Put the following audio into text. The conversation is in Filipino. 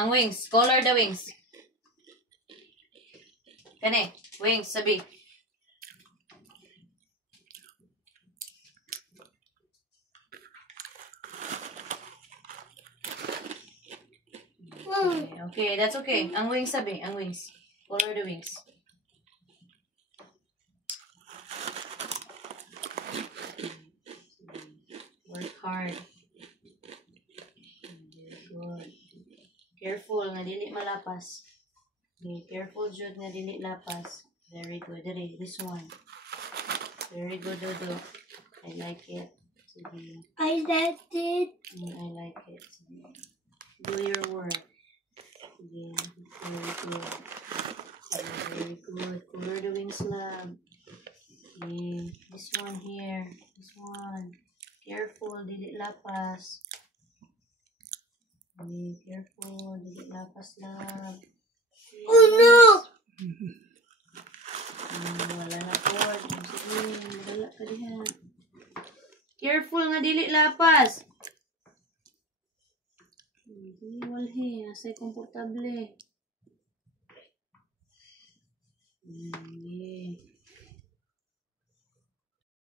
Ang wings. Color the wings. Kani. Wings, sabi. Okay, that's okay. Ang wings, sabi. Ang wings. Color the wings. Work hard. Very good. Careful, nga dili malapas. Okay, careful, Jude, nga dili lapas. Very good. Dali, this one. Very good, Dodo. I like it. Sige. I like it. I like it. Sige. Do your work. Sige. Very good. Sige, very good. Color the wings, love. Okay. This one here. This one. Careful, dili lapas. Okay, careful, dili lapas, love. Oh no! Wala na po. Sige, wala ka diha. Careful nga dili lapas. Hindi, walhi. Nasa'y komportable. Okay.